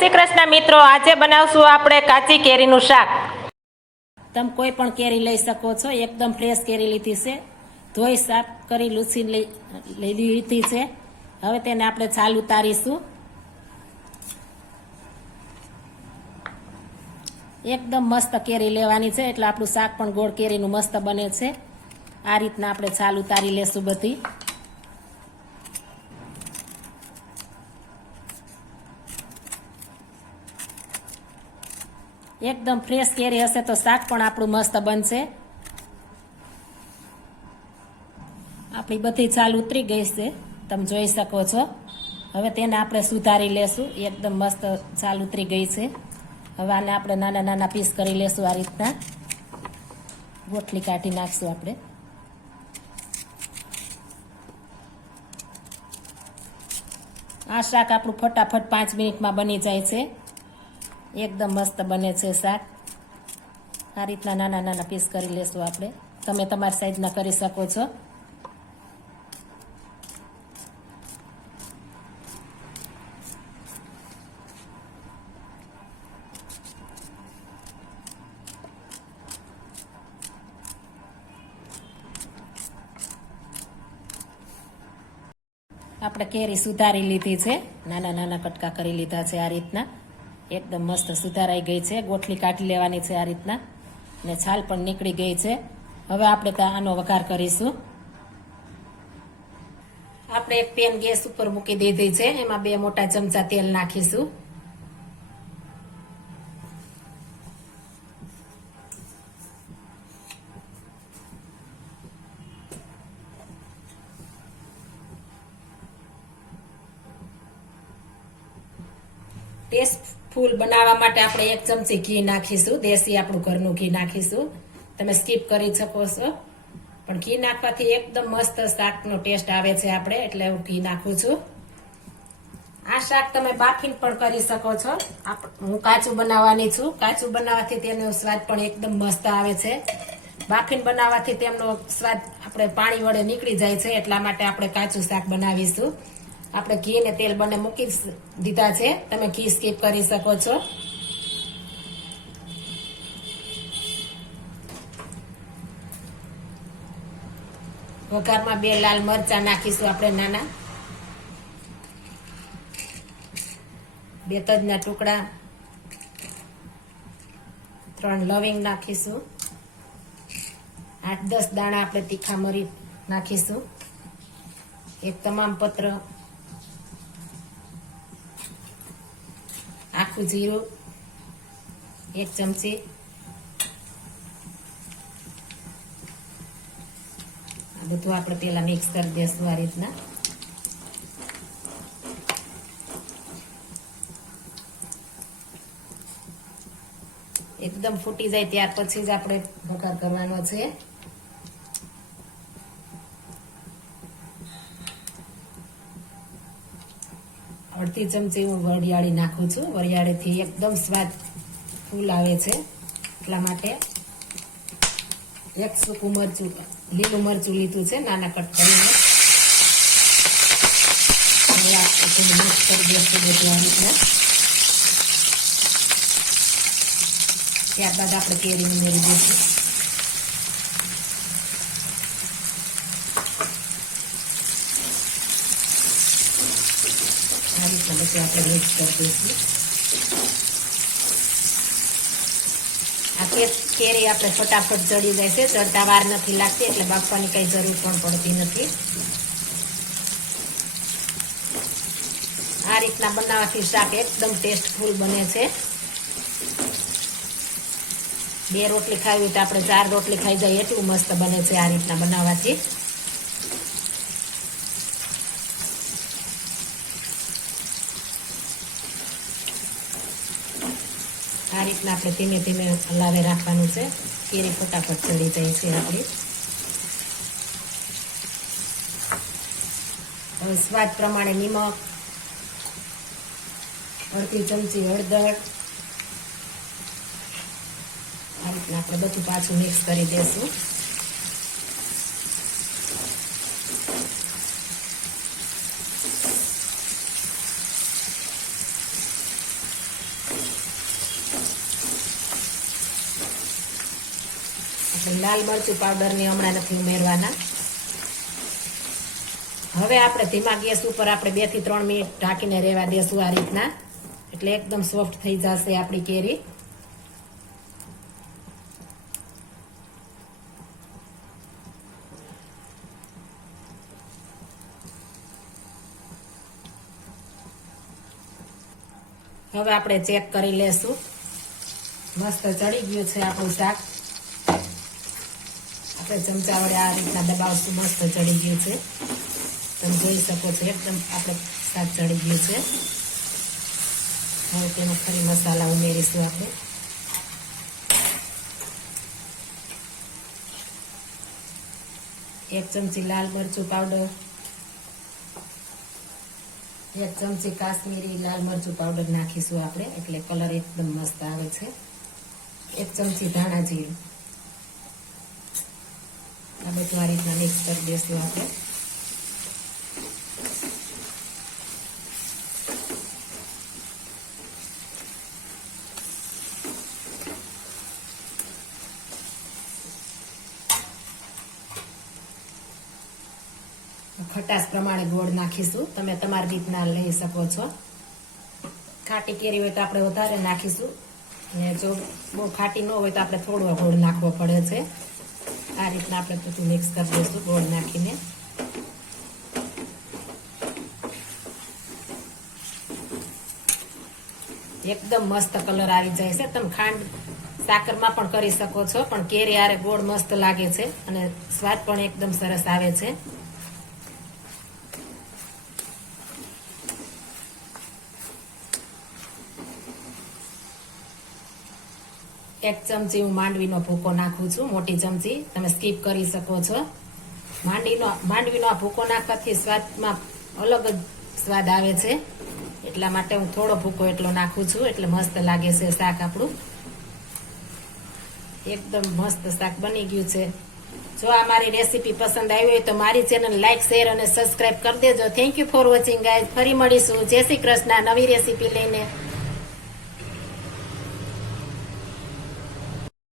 શ્રી કૃષ્ણ મિત્રો, આજે બનાવશું આપણે કાચી કેરીનું શાક. તમે કોઈ પણ કેરી લઈ શકો છો. એકદમ ફ્રેશ કેરી લીધી છે. ધોઈ સાફ કરી લઈ લઈ લીધી છે. હવે તેને આપણે છાલ ઉતારીશું. એકદમ મસ્ત કેરી લેવાની છે. એટલે આપણું શાક પણ ગોળ કેરીનું મસ્ત બને છે. આ રીતના આપણે છાલ ઉતારી લેશું બધી. એકદમ ફ્રેશ કેરી હશે તો શાક પણ આપણું મસ્ત બનશે. આપણી બધી છાલ ઉતરી ગઈ છે. તમે જોઈ શકો છો. હવે તેને આપણે સુધારી લેશું. એકદમ મસ્ત છાલ ઉતરી ગઈ છે. હવે આને આપણે નાના નાના પીસ કરી લેશું આ રીતના. ગોઠલી કાઢી નાખશું આપણે. આ શાક આપણું ફટાફટ પાંચ મિનિટમાં બની જાય છે. એકદમ મસ્ત બને છે શાક. આ રીતના નાના નાના પીસ કરી લેશું આપણે. તમે તમારી સાઈઝના કરી શકો છો. આપણે કેરી સુધારી લીધી છે. નાના નાના કટકા કરી લીધા છે આ રીતના. એકદમ મસ્ત સુધારાઈ ગઈ છે. ગોઠલી કાઢી લેવાની છે આ રીતના. ને છાલ પણ નીકળી ગઈ છે. હવે આપણે આનો વઘાર કરીશું. આપણે એક પેન ગેસ ઉપર મૂકી દીધી છે. એમાં બે મોટા ચમચા તેલ નાખીશું. ટેસ્ટફુલ બનાવવા માટે આપણે એક ચમચી ઘી નાખીશું. દેશી આપણું ઘરનું ઘી નાખીશું. તમે સ્કીપ કરી શકો છો. પણ ઘી નાખવાથી એકદમ મસ્ત શાકનો ટેસ્ટ આવે છે આપણે, એટલે હું ઘી નાખું છું. આ શાક તમે બાફીને પણ કરી શકો છો. હું કાચું બનાવવાની છું. કાચું બનાવવાથી તેનો સ્વાદ પણ એકદમ મસ્ત આવે છે. બાફીને બનાવવાથી તેમનો સ્વાદ આપણે પાણી વડે નીકળી જાય છે, એટલા માટે આપણે કાચું શાક બનાવીશું. આપણે ઘી ને તેલ બંને મૂકી દીધા છે. તમે ઘી સ્કીપ કરી શકો છો. વઘારમાં બે લાલ મરચા નાખીશું આપણે નાના. બે તજના ટુકડા. ત્રણ લવિંગ નાખીશું. આઠ દસ દાણા આપણે તીખા મરી નાખીશું. એક તમામ પત્ર. આખું જીરું, એક ચમચી. આ બધું આપણે પેલા મિક્સ કરી દઈશું આ રીતના. એકદમ ફૂટી જાય ત્યાર પછી જ આપણે વઘાર કરવાનો છે. અડધી ચમચી હું વરિયાળી નાખું છું. વરિયાળીથી એકદમ સ્વાદ ફૂલ આવે છે એટલા માટે એક સૂકું મરચું, લીલું મરચું લીધું છે, નાના કટ કરીને. હવે આ રીતના ત્યારબાદ આપણે કેરી ઉમેરી દઈશું. આ આપણે મિક્સ કરી દઈશું. આ કેરી આપણે ફટાફટ ચડી જાય છે ચડતા વાર નથી લાગતી, એટલે બાફવાની કઈ જરૂર પણ પડતી નથી. આ રીતના બનાવવાથી શાક એકદમ ટેસ્ટફુલ બને છે. બે રોટલી ખાવી તો આપણે ચાર રોટલી ખાઈ જાય એટલું મસ્ત બને છે આ રીતના બનાવવાથી. આ રીતના આપણે ધીમે ધીમે હલાવે રાખવાનું છે. કેરી ફટાફટ ચડી જાય છે આપણી. સ્વાદ પ્રમાણે નિમક, અડધી ચમચી હળદર. આ રીતના આપણે બધું પાછું મિક્સ કરી દઈશું લાલ મરચું પાવડરની હમણાં નથી ઉમેરવાના. હવે આપણે ધીમા ગેસ ઉપર આપણે બેથી ત્રણ મિનિટ ઢાંકીને રહેવા દેશું આ રીતના. એટલે એકદમ સોફ્ટ થઈ જશે આપણી કેરી. હવે આપણે ચેક કરી લેશું. મસ્ત ચડી ગયું છે આપણું શાક. ચમચા વડે આ રીતના દબાવશું મસ્ત ચડી ગયું છે. તમે જોઈ શકો છો, એકદમ આપણે શાક ચડી ગયું છે. હવે તેમાં ફરી મસાલા ઉમેરીશું આપણે. એક ચમચી લાલ મરચું પાવડર, એક ચમચી કાશ્મીરી લાલ મરચું પાવડર નાખીશું આપણે, એટલે કલર એકદમ મસ્ત આવે છે. એક ચમચી ધાણા જીરું. આ બધું આ રીતના મિક્સ કરી દઈશું આપણે ખટાશ પ્રમાણે ગોળ નાખીશું. તમે તમારી રીતના લઈ શકો છો. ખાટી કેરી હોય તો આપણે વધારે નાખીશું. અને જો બહુ ખાટી ન હોય તો આપણે થોડો ગોળ નાખવો પડે છે. આ રીતના આપણે બધું મિક્સ કરી દઈશું ગોળ નાખીને. એકદમ મસ્ત કલર આવી જાય છે. તમે ખાંડ સાકરમાં પણ કરી શકો છો, પણ કેરી આરે ગોળ મસ્ત લાગે છે અને સ્વાદ પણ એકદમ સરસ આવે છે. એક ચમચી હું માંડવીનો ભૂકો નાખું છું, મોટી ચમચી. તમે સ્કીપ કરી શકો છો. માંડવીનો માંડવીનો આ ભૂકો નાખવાથી સ્વાદમાં અલગ જ સ્વાદ આવે છે. એટલા માટે હું થોડો ભૂકો એટલો નાખું છું, એટલે મસ્ત લાગે છે શાક આપણું. એકદમ મસ્ત શાક બની ગયું છે. જો આ મારી રેસીપી પસંદ આવી હોય તો મારી ચેનલ લાઇક શેર અને સબસ્ક્રાઇબ કરી દેજો. Thank you for watching guys ફરી મળીશું. જય શ્રી કૃષ્ણ. નવી રેસીપી લઈને.